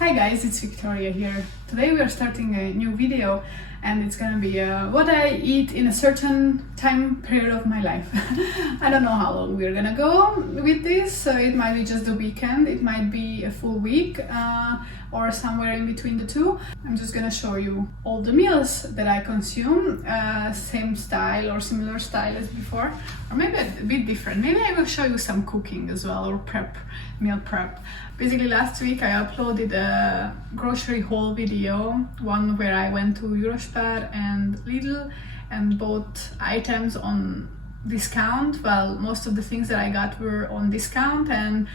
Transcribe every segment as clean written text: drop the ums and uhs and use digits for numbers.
Hi guys, it's Victoria here. Today we are starting a new video and it's gonna be what I eat in a certain time period of my life. I don't know how long we're gonna go with this. It might be just the weekend, it might be a full week or somewhere in between the two. I'm just gonna show you all the meals that I consume, same style or similar style as before, or maybe a bit different. Maybe I will show you some cooking as well, or meal prep. Basically last week I uploaded a grocery haul video, one where I went to Eurospar and Lidl and bought items on discount. Well, most of the things that I got were on discount, and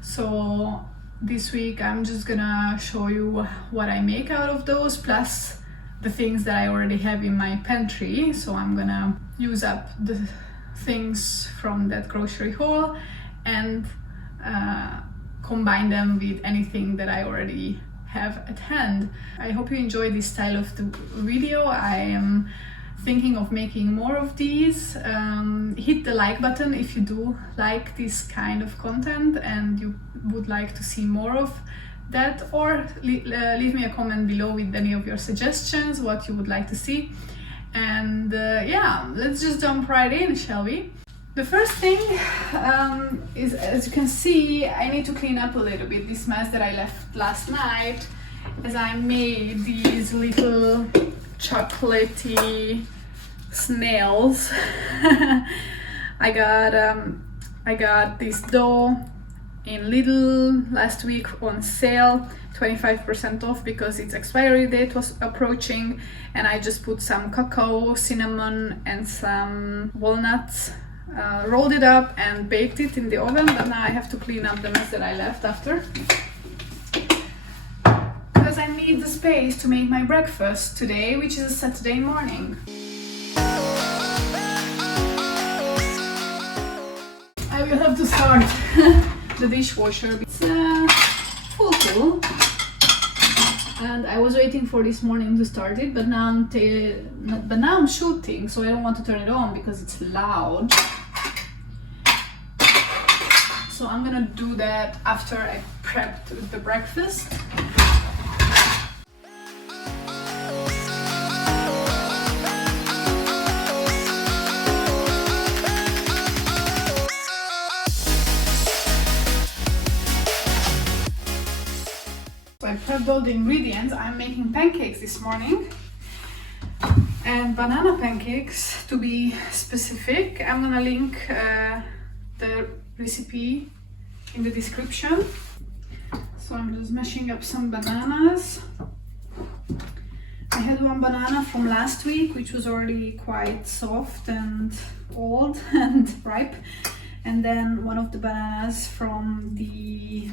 so this week I'm just gonna show you what I make out of those, plus the things that I already have in my pantry. So I'm gonna use up the things from that grocery haul and combine them with anything that I already have at hand. I hope you enjoy this style of the video. I am thinking of making more of these. Hit the like button if you do like this kind of content and you would like to see more of that, or leave me a comment below with any of your suggestions, what you would like to see. And yeah, let's just jump right in, shall we? The first thing is, as you can see, I need to clean up a little bit this mess that I left last night, as I made these little chocolatey snails. I got this dough in Lidl last week on sale, 25% off because its expiry date was approaching, and I just put some cacao, cinnamon and some walnuts, rolled it up and baked it in the oven. But now I have to clean up the mess that I left after, because I need the space to make my breakfast today, which is a Saturday morning. I will have to start the dishwasher. It's full, and I was waiting for this morning to start it, but now I'm shooting, so I don't want to turn it on because it's loud. So I'm gonna do that after I prepped the breakfast. So I prepped all the ingredients. I'm making pancakes this morning, and banana pancakes to be specific. I'm gonna link the recipe in the description. So I'm just mashing up some bananas. I had one banana from last week which was already quite soft and old and ripe, and then one of the bananas from the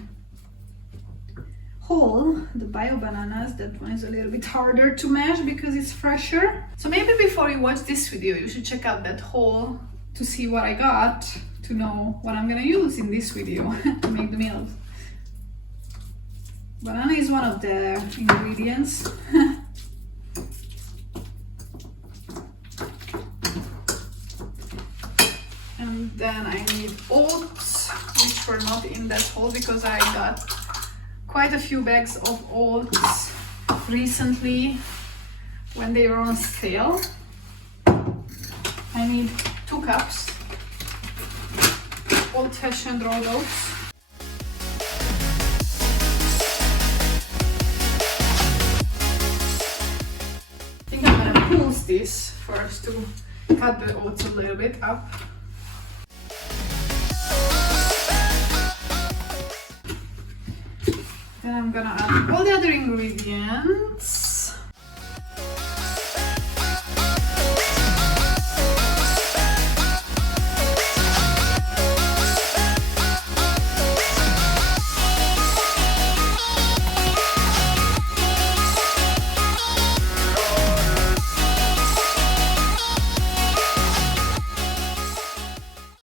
whole, the bio bananas. That one is a little bit harder to mash because it's fresher. So maybe before you watch this video you should check out that haul to see what I got, to know what I'm gonna use in this video to make the meals. Banana is one of the ingredients. And then I need oats, which were not in that haul because I got quite a few bags of oats recently when they were on sale. I need 2 cups old-fashioned rolled oats. I think I'm gonna pulse this first to cut the oats a little bit up. Then I'm gonna add all the other ingredients.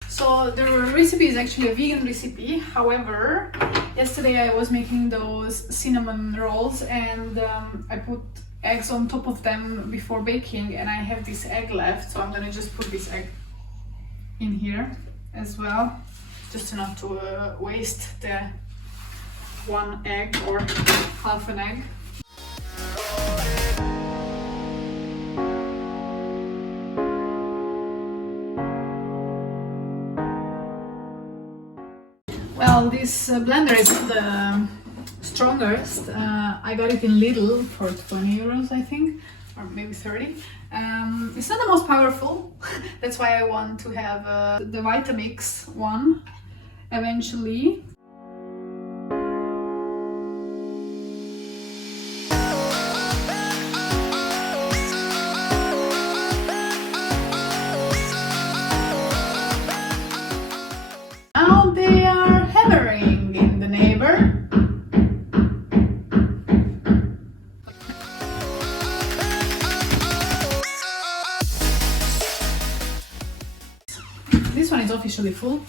So the recipe is actually a vegan recipe. However, yesterday I was making those cinnamon rolls and I put eggs on top of them before baking, and I have this egg left, so I'm gonna just put this egg in here as well, just not to waste the 1 egg or half an egg. Well, this blender is the strongest. I got it in Lidl for 20 euros, I think, or maybe 30. It's not the most powerful. That's why I want to have the Vitamix one eventually. Now they are hammering in the neighbor. This one is officially full.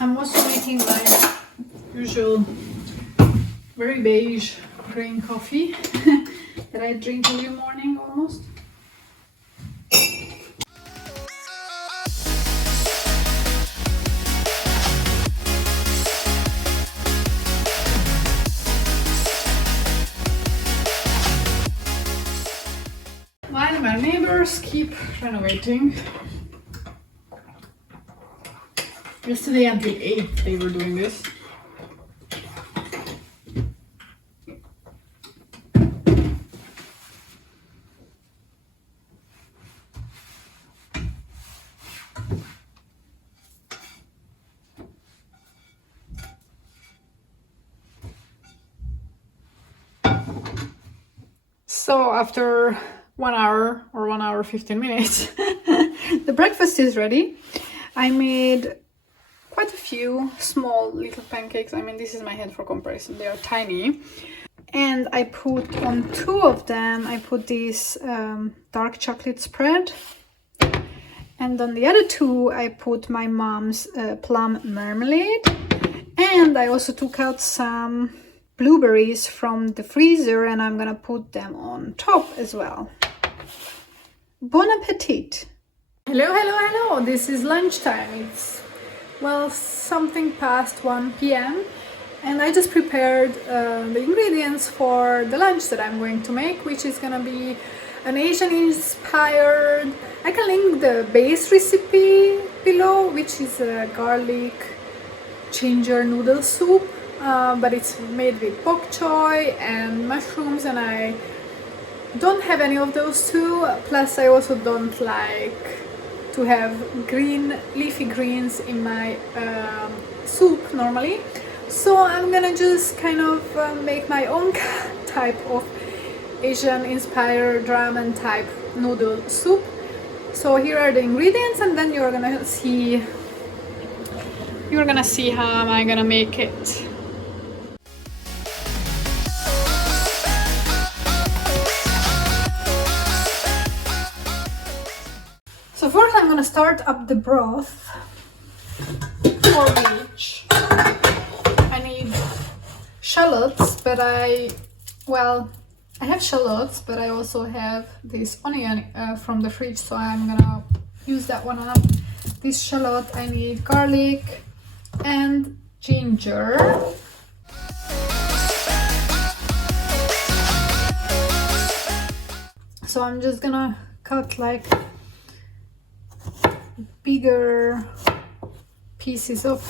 I'm also making my usual very beige green coffee that I drink every morning almost. While my neighbors keep renovating. Yesterday until 8 they were doing this. So after 1 hour or 1 hour 15 minutes, the breakfast is ready. I made quite a few small little pancakes. I mean, this is my head for comparison. They are tiny. And I put on 2 of them, I put this dark chocolate spread. And on the other 2, I put my mom's plum marmalade. And I also took out some blueberries from the freezer and I'm gonna put them on top as well. Bon appetit! Hello, hello, hello! This is lunchtime. It's, well, something past 1 p.m. and I just prepared the ingredients for the lunch that I'm going to make, which is gonna be an Asian inspired, I can link the base recipe below, which is a garlic ginger noodle soup, but it's made with bok choy and mushrooms, and I don't have any of those 2, plus I also don't like to have green leafy greens in my soup normally, so I'm gonna just kind of make my own type of Asian inspired ramen type noodle soup. So here are the ingredients, and then you're gonna see how I'm gonna make it. So first I'm gonna start up the broth, for which I need shallots, but I have shallots, but I also have this onion from the fridge, so I'm gonna use that one up. This shallot, I need garlic and ginger. So I'm just gonna cut like bigger pieces of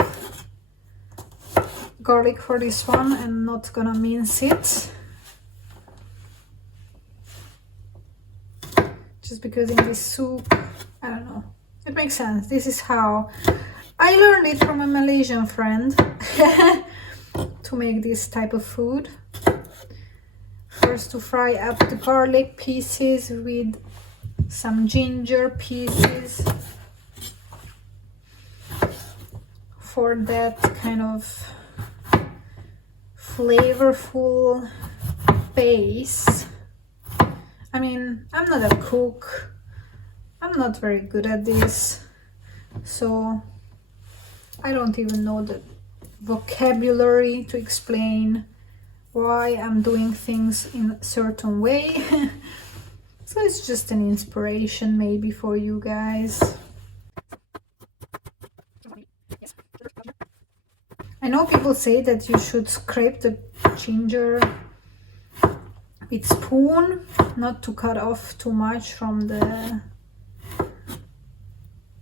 garlic for this one and not gonna mince it. just because in this soup, I don't know, it makes sense. This is how I learned it from a Malaysian friend to make this type of food. First to fry up the garlic pieces with some ginger pieces for that kind of flavorful base. I mean, I'm not a cook. I'm not very good at this, so I don't even know the vocabulary to explain why I'm doing things in a certain way. So it's just an inspiration maybe for you guys. I know people say that you should scrape the ginger with spoon, not to cut off too much from the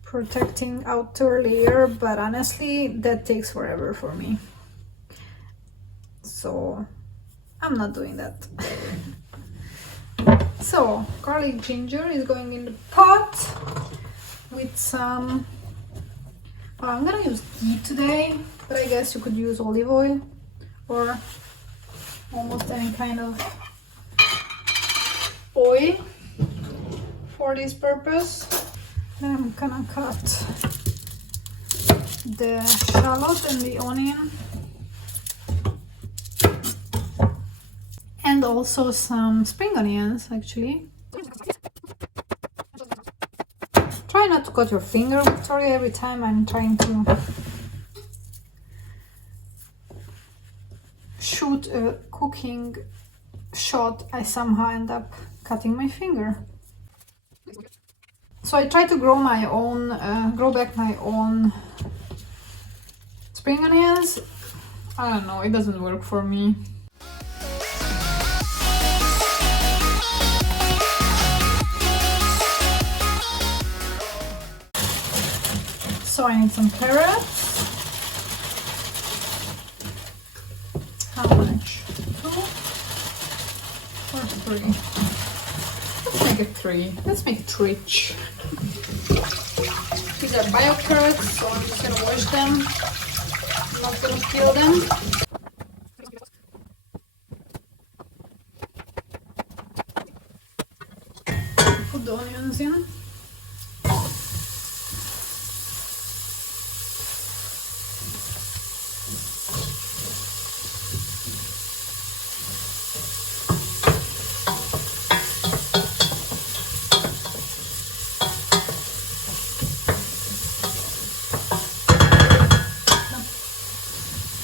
protecting outer layer, but honestly that takes forever for me, so I'm not doing that. So garlic ginger is going in the pot with some, I'm gonna use ghee today, but I guess you could use olive oil or almost any kind of oil for this purpose. Then I'm gonna cut the shallot and the onion, and also some spring onions actually. Try not to cut your finger, Victoria. Every time I'm trying to shoot a cooking shot, I somehow end up cutting my finger. So I try to grow back my own spring onions. I don't know, it doesn't work for me. So I need some carrots. How much? 2 or 3? Let's make it 3. Let's make it rich. These are bio carrots, so I'm just gonna wash them. I'm not gonna peel them. Put the onions in.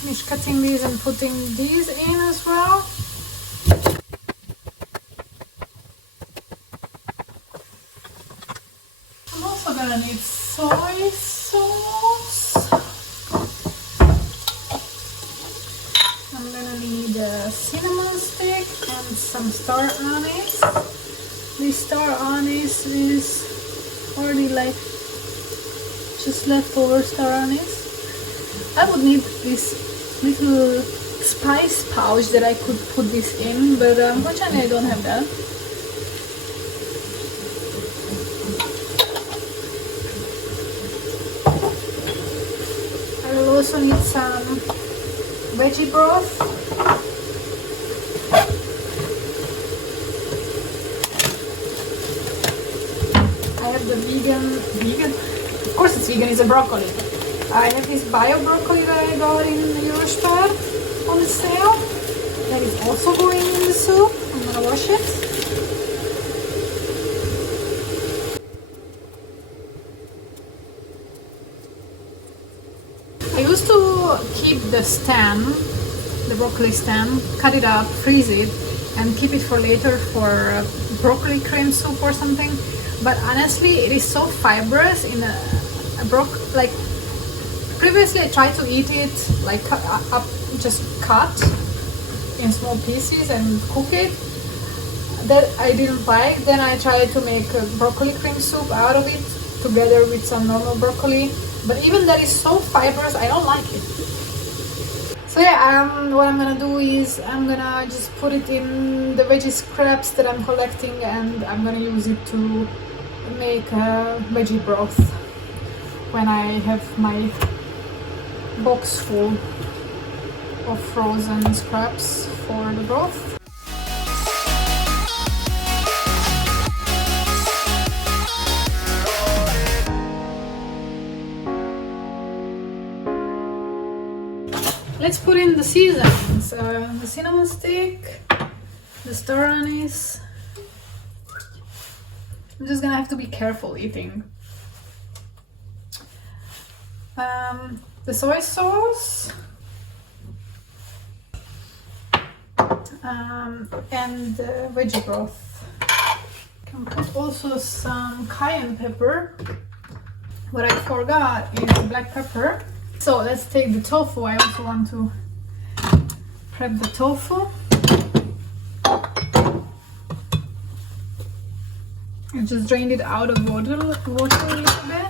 Finish cutting these and putting these in as well. I'm also gonna need soy sauce. I'm gonna need a cinnamon stick and some star anise. This star anise is already like just leftover star anise. I would need this little spice pouch that I could put this in, but unfortunately I don't have that. I will also need some veggie broth. I have the vegan, of course it's vegan, it's a broccoli. I have this bio broccoli that I got in Eurospar on the sale. That is also going in the soup. I'm gonna wash it. I used to keep the stem, the broccoli stem, cut it up, freeze it, and keep it for later for broccoli cream soup or something. But honestly, it is so fibrous in a broccoli, like. Previously, I tried to eat it like just cut in small pieces and cook it. That I didn't like. Then I tried to make a broccoli cream soup out of it together with some normal broccoli. But even that is so fibrous, I don't like it. So yeah, what I'm gonna do is I'm gonna just put it in the veggie scraps that I'm collecting, and I'm gonna use it to make a veggie broth when I have my box full of frozen scraps for the broth. Let's put in the seasonings, the cinnamon stick, the star anise. I'm just gonna have to be careful eating. The soy sauce, and the veggie broth. Can put also some cayenne pepper. What I forgot is black pepper. So let's take the tofu. I also want to prep the tofu. I just drained it out of water a little bit.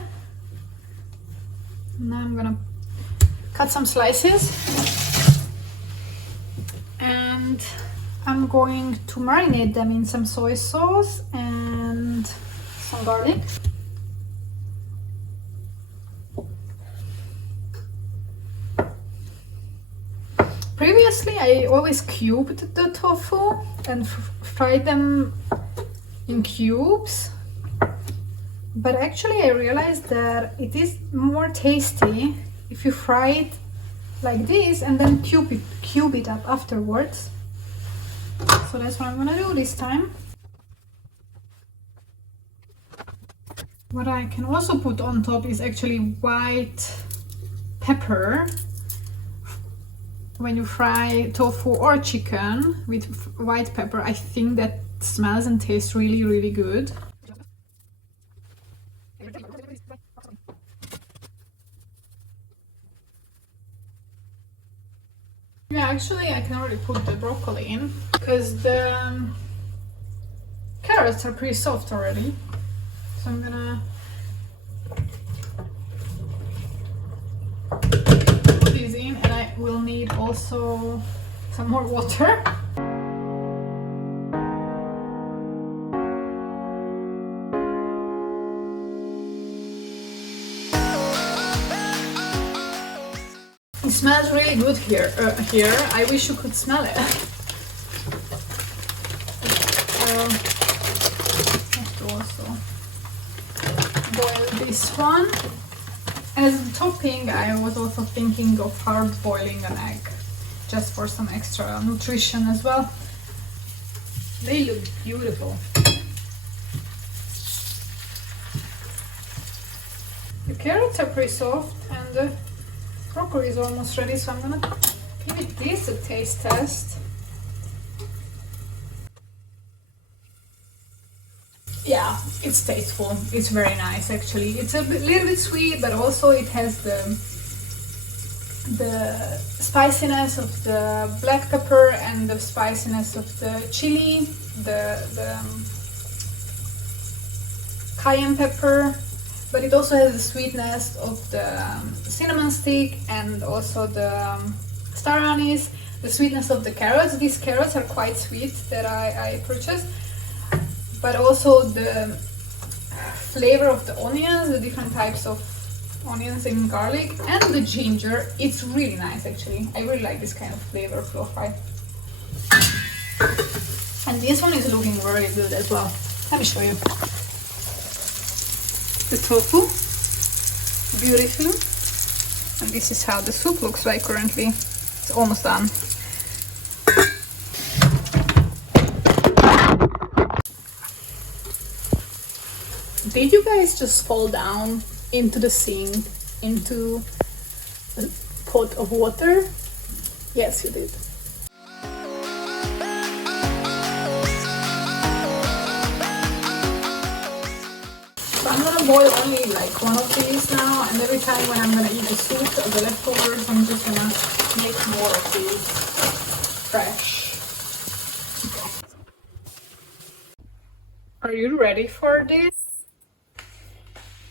Now I'm gonna cut some slices, and I'm going to marinate them in some soy sauce and some garlic. Previously, I always cubed the tofu and fried them in cubes, but actually I realized that it is more tasty if you fry it like this and then cube it up afterwards. So that's what I'm gonna do this time. What I can also put on top is actually white pepper. When you fry tofu or chicken with white pepper, I think that smells and tastes really, really good. Yeah, actually I can already put the broccoli in because the carrots are pretty soft already. So I'm gonna put these in, and I will need also some more water. It smells really good here. I wish you could smell it. Have to also boil this one. As a topping, I was also thinking of hard boiling an egg, just for some extra nutrition as well. They look beautiful. The carrots are pretty soft, and the broccoli is almost ready, so I'm gonna give it this a taste test. Yeah, it's tasteful. It's very nice actually. It's a little bit sweet, but also it has the spiciness of the black pepper and the spiciness of the chili, the cayenne pepper, but it also has the sweetness of the cinnamon stick and also the star anise, the sweetness of the carrots. These carrots are quite sweet that I purchased, but also the flavor of the onions, the different types of onions and garlic, and the ginger. It's really nice actually. I really like this kind of flavor profile. And this one is looking very good as well. Let me show you. The tofu, beautiful. And this is how the soup looks like currently. It's almost done. Did you guys just fall down into the sink, into a pot of water? Yes, you did. So I'm gonna boil only like one of these now, and every time when I'm gonna eat the soup or the leftovers, I'm just gonna make more of these fresh. Okay. Are you ready for this?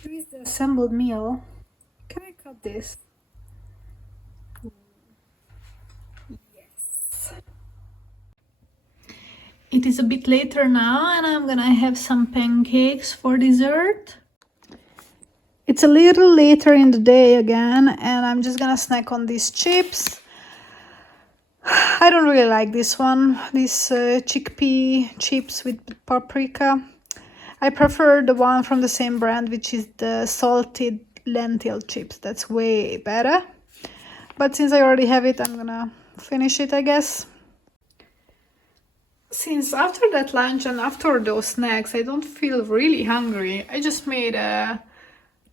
Here is the assembled meal. Can I cut this? It is a bit later now and I'm gonna have some pancakes for dessert. It's a little later in the day again and I'm just gonna snack on these chips. I don't really like this one, these chickpea chips with paprika. I prefer the one from the same brand, which is the salted lentil chips. That's way better. But since I already have it, I'm gonna finish it, I guess. Since after that lunch and after those snacks, I don't feel really hungry. I just made a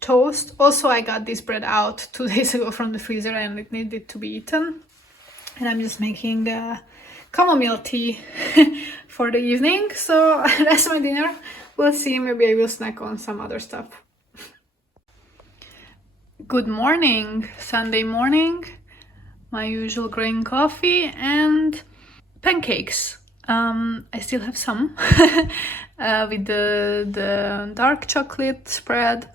toast. Also, I got this bread out 2 days ago from the freezer and it needed to be eaten. And I'm just making chamomile tea for the evening. So that's my dinner. We'll see, maybe I will snack on some other stuff. Good morning, Sunday morning. My usual green coffee and pancakes. I still have some with the dark chocolate spread,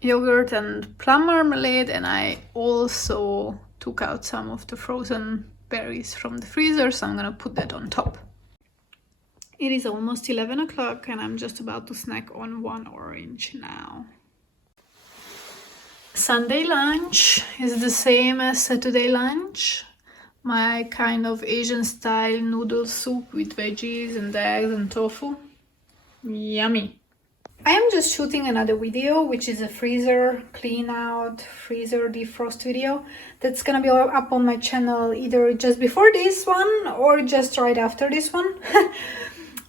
yogurt and plum marmalade, and I also took out some of the frozen berries from the freezer, so I'm gonna put that on top. It is almost 11 o'clock and I'm just about to snack on one orange now. Sunday lunch is the same as Saturday lunch. My kind of Asian style noodle soup with veggies and eggs and tofu. Yummy. I am just shooting another video, which is a freezer clean out, freezer defrost video. That's gonna be up on my channel either just before this one or just right after this one.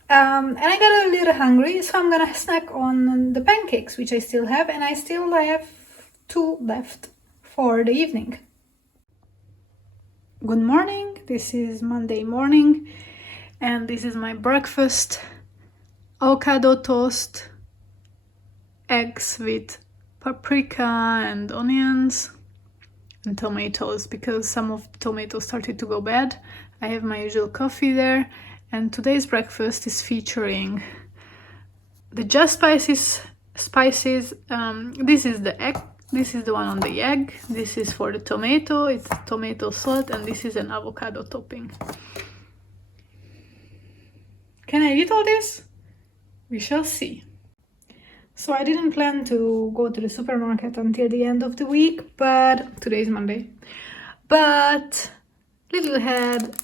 And I got a little hungry, so I'm gonna snack on the pancakes, which I still have, and I still have 2 left for the evening. Good morning, this is Monday morning, and this is my breakfast. Avocado toast, eggs with paprika and onions, and tomatoes, because some of the tomatoes started to go bad. I have my usual coffee there, and today's breakfast is featuring the just spices. This is the egg. This is the one on the egg. This is for the tomato. It's tomato salt, and this is an avocado topping. Can I eat all this? We shall see. So I didn't plan to go to the supermarket until the end of the week, but today is Monday. But Lidl had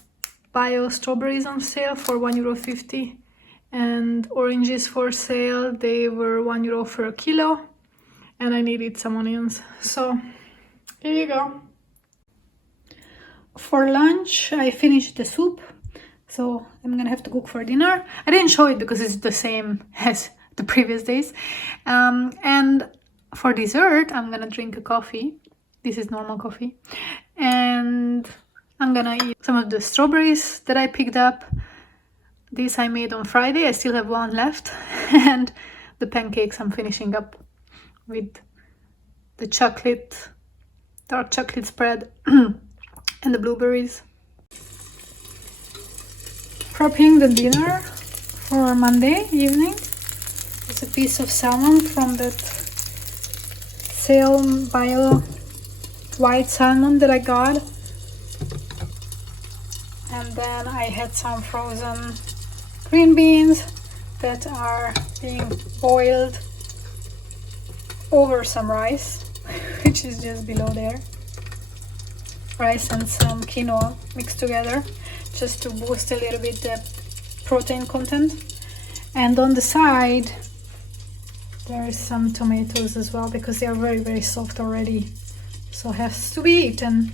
bio strawberries on sale for €1.50 and oranges for sale. They were €1 for a kilo. And I needed some onions, so here you go. For lunch, I finished the soup, so I'm gonna have to cook for dinner. I didn't show it because it's the same as the previous days. And for dessert, I'm gonna drink a coffee. This is normal coffee. And I'm gonna eat some of the strawberries that I picked up. This I made on Friday. I still have one left. And the pancakes I'm finishing up with the dark chocolate spread and the blueberries. Prepping the dinner for Monday evening. It's a piece of salmon from that sale bio white salmon that I got. And then I had some frozen green beans that are being boiled over some rice, which is just below there. Rice and some quinoa mixed together just to boost a little bit the protein content. And on the side there is some tomatoes as well, because they are very, very soft already, so has to be eaten.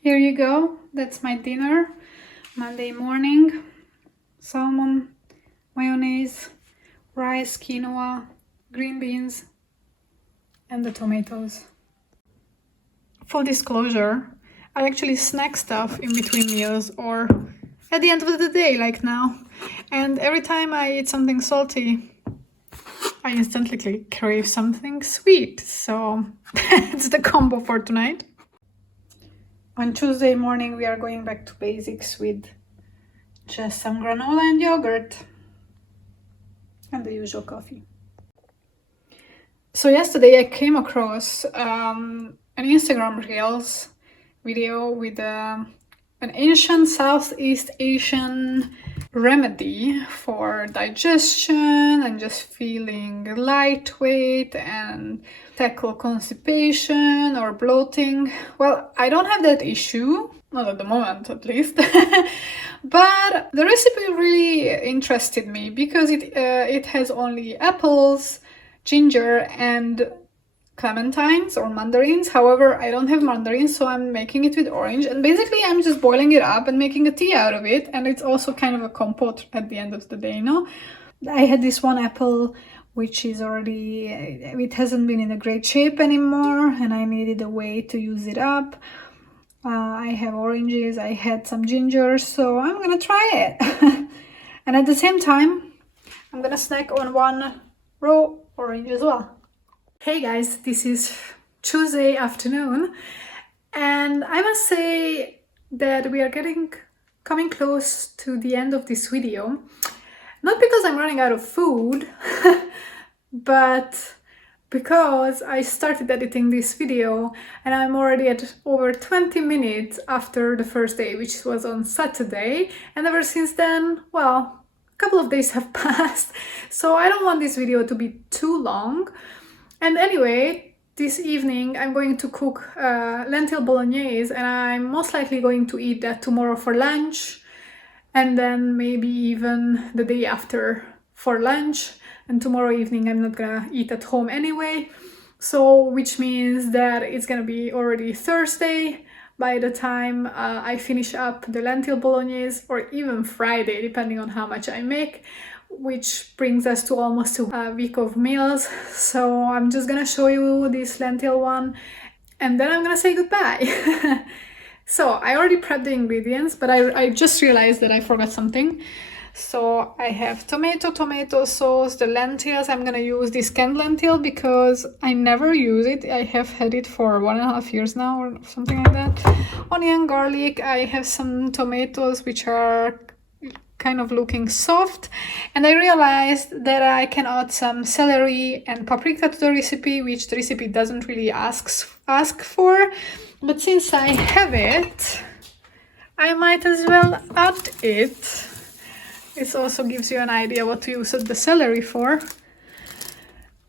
Here you go, that's my dinner. Monday morning: salmon, mayonnaise, rice, quinoa, green beans, and the tomatoes. Full disclosure, I actually snack stuff in between meals or at the end of the day, like now. And every time I eat something salty, I instantly crave something sweet. So that's the combo for tonight. On Tuesday morning, we are going back to basics with just some granola and yogurt and the usual coffee. So yesterday I came across an Instagram Reels video with an ancient Southeast Asian remedy for digestion and just feeling lightweight and tackle constipation or bloating. Well, I don't have that issue, not at the moment at least. But the recipe really interested me because it has only apples, ginger, and clementines or mandarins. However, I don't have mandarins, so I'm making it with orange, and basically I'm just boiling it up and making a tea out of it, and it's also kind of a compote at the end of the day, you know. I had this one apple which is already, it hasn't been in a great shape anymore, and I needed a way to use it up. I have oranges, I had some ginger, so I'm gonna try it. And at the same time, I'm gonna snack on one raw orange as well. Hey guys, this is Tuesday afternoon, and I must say that we are coming close to the end of this video. Not because I'm running out of food, but because I started editing this video and I'm already at over 20 minutes after the first day, which was on Saturday, and ever since then, well, a couple of days have passed, so I don't want this video to be too long. And anyway, this evening I'm going to cook lentil bolognese, and I'm most likely going to eat that tomorrow for lunch, and then maybe even the day after for lunch. And tomorrow evening I'm not gonna eat at home anyway, so which means that it's gonna be already Thursday by the time I finish up the lentil bolognese, or even Friday depending on how much I make, which brings us to almost a week of meals. So I'm just gonna show you this lentil one, and then I'm gonna say goodbye. So I already prepped the ingredients, but I just realized that I forgot something. So I have tomato sauce, the lentils. I'm gonna use this canned lentil because I never use it. I have had it for 1.5 years now or something like that. Onion, garlic. I have some tomatoes which are kind of looking soft, and I realized that I can add some celery and paprika to the recipe, which the recipe doesn't really ask for, but since I have it, I might as well add it. This also gives you an idea what to use the celery for,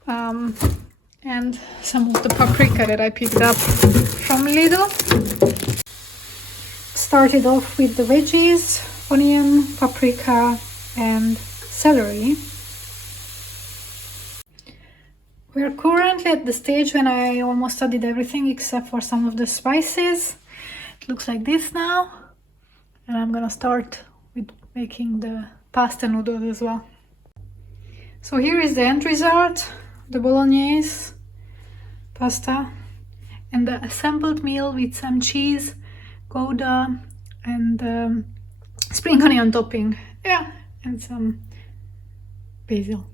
and some of the paprika that I picked up from Lidl. Started off with the veggies: onion, paprika, and celery. We are currently at the stage when I almost added everything except for some of the spices. It looks like this now, and I'm gonna start with making the pasta noodles as well. So here is the end result: the bolognese pasta and the assembled meal with some cheese, Gouda, and spring onion topping, yeah, and some basil.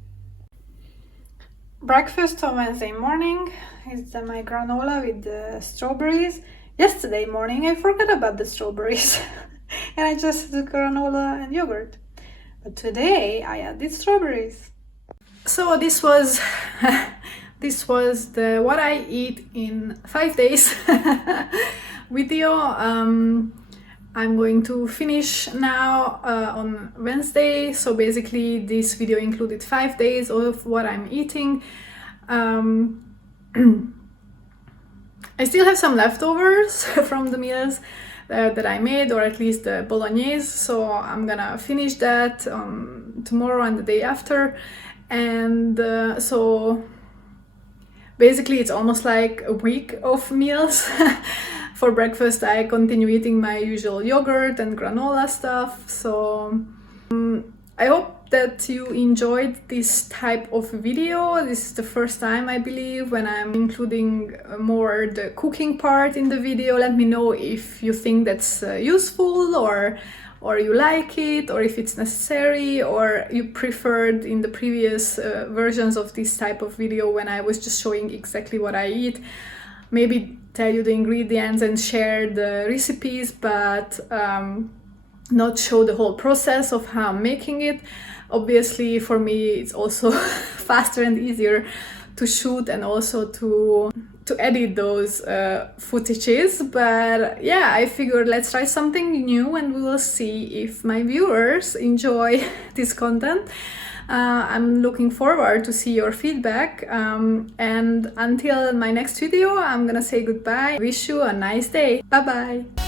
Breakfast on Wednesday morning is my granola with the strawberries. Yesterday morning I forgot about the strawberries and I just had granola and yogurt. But today I added strawberries. So this was the what I eat in 5 days video. I'm going to finish now on Wednesday. So basically this video included 5 days of what I'm eating. I still have some leftovers from the meals that I made, or at least the bolognese, so I'm gonna finish that tomorrow and the day after. And so basically it's almost like a week of meals. For breakfast I continue eating my usual yogurt and granola stuff. So I hope that you enjoyed this type of video. This is the first time, I believe, when I'm including more the cooking part in the video. Let me know if you think that's useful, or you like it, or if it's necessary, or you preferred in the previous versions of this type of video when I was just showing exactly what I eat. Maybe tell you the ingredients and share the recipes, but not show the whole process of how I'm making it. Obviously for me it's also faster and easier to shoot and also to to edit those footages, but yeah, I figured let's try something new and we will see if my viewers enjoy this content. I'm looking forward to see your feedback, and until my next video, I'm gonna say goodbye. Wish you a nice day. Bye bye.